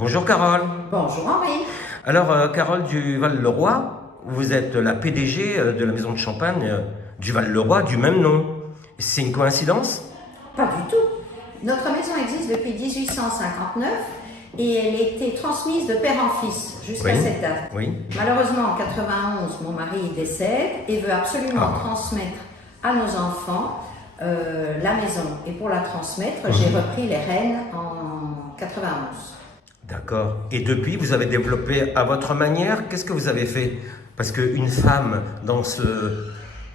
Bonjour Carole. Bonjour Henri. Alors Carole du Val-le-Roi, vous êtes la PDG de la maison de champagne du Val-le-Roi du même nom. C'est une coïncidence? Pas du tout. Notre maison existe depuis 1859 et elle a été transmise de père en fils jusqu'à cette date. Oui. Malheureusement en 91, mon mari décède et veut absolument transmettre à nos enfants la maison. Et pour la transmettre, j'ai repris les rênes en 91. D'accord. Et depuis, vous avez développé à votre manière. Qu'est-ce que vous avez fait? Parce qu'une femme dans ce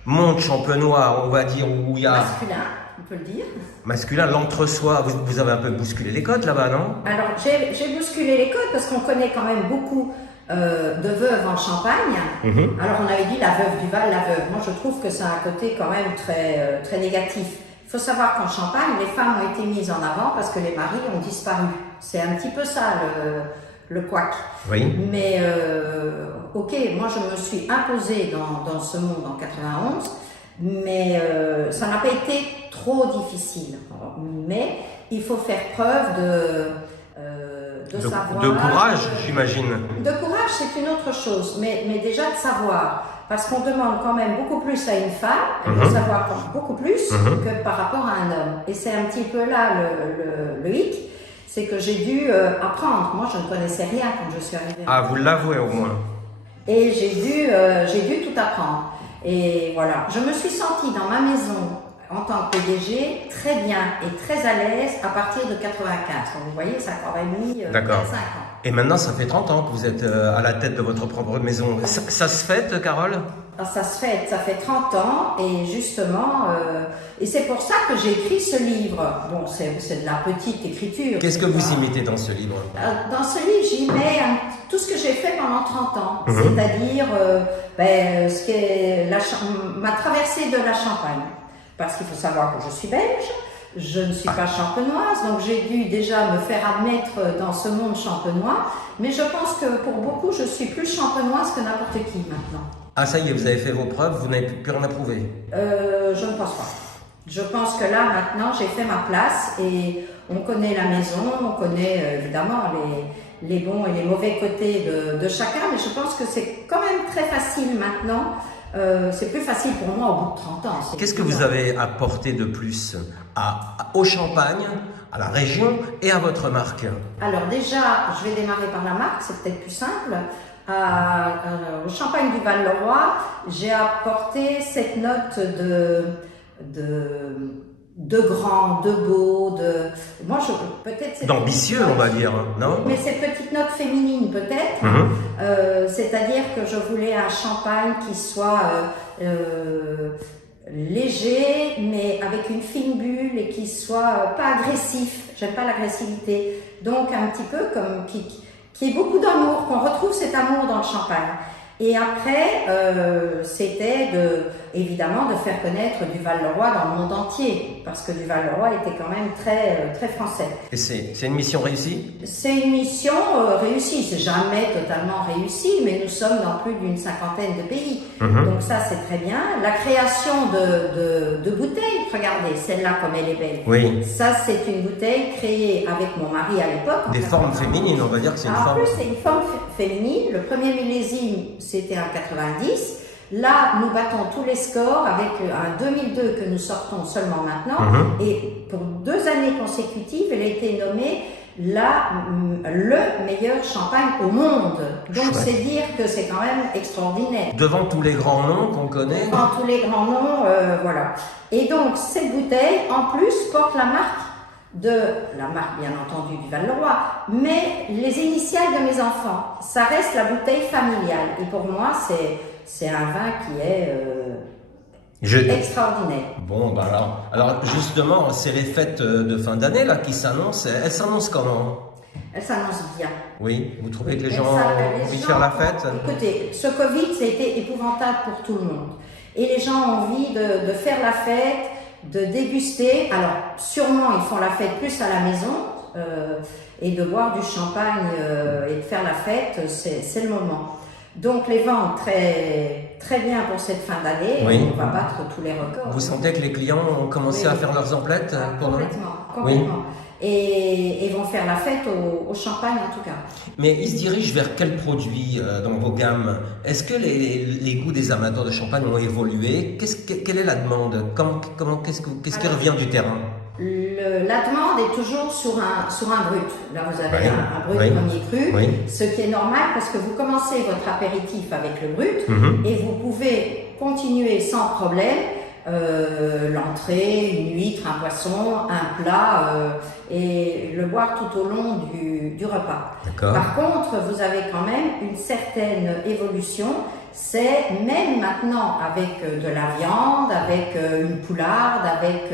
monde champenois, on va dire, où il y a... Masculin, on peut le dire. Masculin, l'entre-soi, vous avez un peu bousculé les codes là-bas, non? Alors, j'ai bousculé les codes parce qu'on connaît quand même beaucoup de veuves en Champagne. Alors, on avait dit la veuve du Val, la veuve. Moi, je trouve que ça a un côté quand même très négatif. Il faut savoir qu'en Champagne, les femmes ont été mises en avant parce que les maris ont disparu. C'est un petit peu ça le couac. Oui. Mais ok, moi je me suis imposée dans ce monde en 91, mais ça n'a pas été trop difficile. Mais il faut faire preuve de savoir. De courage, j'imagine. De courage, c'est une autre chose, mais déjà de savoir. Parce qu'on demande quand même beaucoup plus à une femme, elle doit savoir beaucoup plus que par rapport à un homme. Et c'est un petit peu là le hic, c'est que j'ai dû apprendre. Moi, je ne connaissais rien quand je suis arrivée. Ah, vous l'avouez au moins. Et j'ai dû tout apprendre. Et voilà, je me suis sentie dans ma maison en tant que PDG très bien et très à l'aise à partir de 95. Donc, vous voyez, ça a quand même mis 25 ans. Et maintenant, ça fait 30 ans que vous êtes à la tête de votre propre maison. Ça se fête, Carole? Ça se fête, ça fait 30 ans et justement, et c'est pour ça que j'ai écrit ce livre. Bon, c'est de la petite écriture. Qu'est-ce que vous y mettez dans ce livre? Dans ce livre, j'y mets tout ce que j'ai fait pendant 30 ans, c'est-à-dire ce qu'est ma traversée de la Champagne. Parce qu'il faut savoir que je suis belge, je ne suis pas champenoise, donc j'ai dû déjà me faire admettre dans ce monde champenois, mais je pense que pour beaucoup, je suis plus champenoise que n'importe qui maintenant. Ah ça y est, vous avez fait vos preuves, vous n'avez plus rien à prouver? Je ne pense pas. Je pense que là, maintenant, j'ai fait ma place et on connaît la maison, on connaît évidemment les bons et les mauvais côtés de chacun, mais je pense que c'est quand même très facile maintenant. C'est plus facile pour moi au bout de 30 ans. Qu'est-ce que vous avez apporté de plus au Champagne, à la région et à votre marque? Alors déjà, je vais démarrer par la marque, c'est peut-être plus simple. Au Champagne du Val-le-Roi, j'ai apporté cette note de grand, de beau, moi peut-être d'ambitieux, on va dire, non? Mais cette petite note féminine peut-être, c'est-à-dire que je voulais un champagne qui soit léger, mais avec une fine bulle et qui soit pas agressif. J'aime pas l'agressivité, donc un petit peu comme qui ait beaucoup d'amour, qu'on retrouve cet amour dans le champagne. Et après, c'était évidemment de faire connaître du Val-le-Roi dans le monde entier, parce que du Val-le-Roi était quand même très français. Et c'est une mission réussie? C'est une mission réussie, c'est jamais totalement réussi, mais nous sommes dans plus d'une cinquantaine de pays. Donc ça, c'est très bien. La création de bouteilles, regardez, celle-là comme elle est belle. Oui. Ça, c'est une bouteille créée avec mon mari à l'époque. Des formes féminines, on va dire que c'est une forme. En plus, c'est une forme féminine. Le premier millésime, c'était un 90. Là, nous battons tous les scores avec un 2002 que nous sortons seulement maintenant. Et pour 2 années consécutives, elle a été nommée le meilleur champagne au monde. Donc, c'est dire que c'est quand même extraordinaire. Devant tous les grands noms qu'on connaît. Devant tous les grands noms, voilà. Et donc, cette bouteille, en plus, porte la marque bien entendu du Val-le-Roi, mais les initiales de mes enfants. Ça reste la bouteille familiale. Et pour moi, c'est un vin qui est extraordinaire. Bon, ben alors justement, c'est les fêtes de fin d'année là qui s'annoncent. Elles s'annoncent comment? Elles s'annoncent bien. Oui, vous trouvez que les gens ont envie de faire la fête? Écoutez, ce Covid, ça a été épouvantable pour tout le monde. Et les gens ont envie de faire la fête, de déguster. Alors, sûrement, ils font la fête plus à la maison et de boire du champagne et de faire la fête, c'est le moment. Donc, les ventes très bien pour cette fin d'année. Oui. On va battre tous les records. Vous sentez que les clients ont commencé à faire leurs emplettes pour complètement. Oui. et vont faire la fête au champagne en tout cas. Mais ils se dirigent vers quel produit dans vos gammes? Est-ce que les goûts des amateurs de champagne ont évolué? Quelle est la demande? Qu'est-ce qui revient du terrain? La demande est toujours sur un brut. Là, vous avez Oui, un brut oui, premier cru, oui. ce qui est normal parce que vous commencez votre apéritif avec le brut et vous pouvez continuer sans problème l'entrée, une huître, un poisson, un plat et le boire tout au long du repas. Par contre, vous avez quand même une certaine évolution. C'est même maintenant avec de la viande, avec une poularde, avec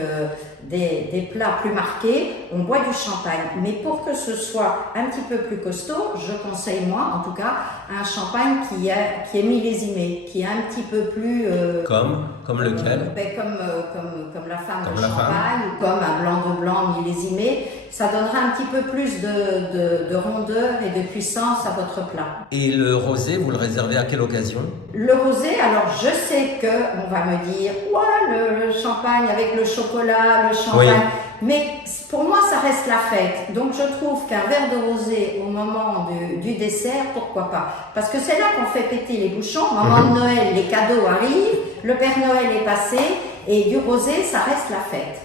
des plats plus marqués, on boit du champagne. Mais pour que ce soit un petit peu plus costaud, je conseille moi, en tout cas, un champagne qui est millésimé, qui est un petit peu plus... Comme lequel? Comme la femme de champagne ou comme un blanc de blanc millésimé. Ça donnera un petit peu plus de rondeur et de puissance à votre plat. Et le rosé, vous le réservez à quelle occasion? Le rosé, alors je sais qu'on va me dire « Ouais, le champagne avec le chocolat, le champagne oui. ». Mais pour moi, ça reste la fête. Donc je trouve qu'un verre de rosé au moment du dessert, pourquoi pas? Parce que c'est là qu'on fait péter les bouchons. Au moment de Noël, les cadeaux arrivent, le Père Noël est passé et du rosé, ça reste la fête.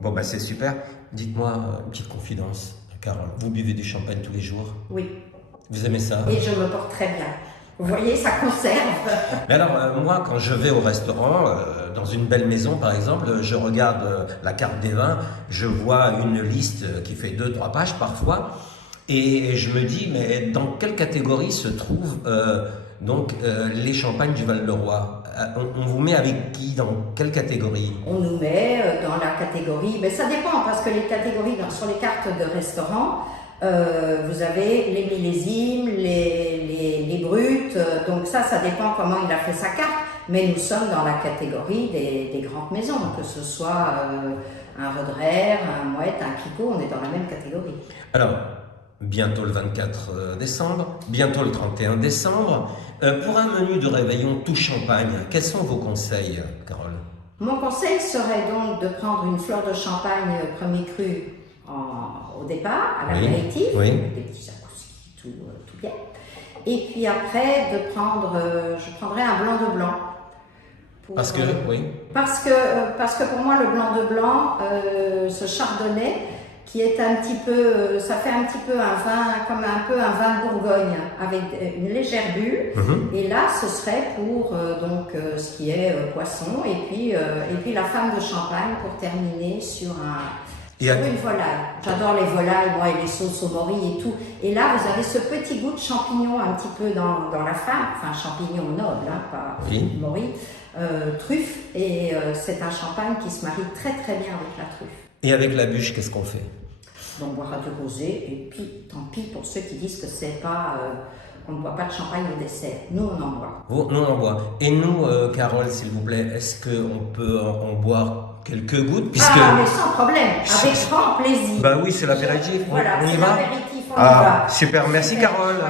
Bon, bah c'est super. Dites-moi une petite confidence, Carole. Vous buvez du champagne tous les jours? Oui. Vous aimez ça? Et je me porte très bien. Vous voyez, ça conserve. Mais alors, moi, quand je vais au restaurant, dans une belle maison par exemple, je regarde la carte des vins, je vois une liste qui fait 2-3 pages parfois, et je me dis, mais dans quelle catégorie se trouvent les champagnes du Val-de-Roi? On vous met avec qui? Dans quelle catégorie? On nous met dans la catégorie, mais ça dépend parce que les catégories sur les cartes de restaurant, vous avez les millésimes, les bruts, donc ça dépend comment il a fait sa carte, mais nous sommes dans la catégorie des grandes maisons, que ce soit un Roederer, un Moët, un Clicquot, on est dans la même catégorie. Alors, bientôt le 24 décembre, bientôt le 31 décembre, pour un menu de réveillon tout champagne, quels sont vos conseils, Carole? Mon conseil serait donc de prendre une fleur de champagne premier cru au départ, à l'apéritif, des petits accoustiques, tout bien. Et puis après, je prendrais un blanc de blanc. Parce que pour moi, le blanc de blanc, ce chardonnay, qui est un petit peu, ça fait un petit peu un vin, comme un peu un vin de Bourgogne, avec une légère bulle. Et là, ce serait pour ce qui est poisson, et puis la femme de champagne pour terminer sur une volaille. J'adore les volailles, moi, et les sauces au mori et tout. Et là, vous avez ce petit goût de champignon un petit peu dans la femme, enfin champignon noble, hein, pas mori, truffe. Et c'est un champagne qui se marie très très bien avec la truffe. Et avec la bûche, qu'est-ce qu'on fait? On boira du rosé, et puis tant pis pour ceux qui disent que c'est pas, on ne boit pas de champagne au dessert. Nous, on en boit. Nous, on en boit. Et nous, Carole, s'il vous plaît, est-ce qu'on peut en boire quelques gouttes puisque... Ah, mais sans problème, avec grand plaisir. Bah oui, c'est l'apéritif. Voilà, on y c'est va? l'apéritif, on y va. Super, merci Carole.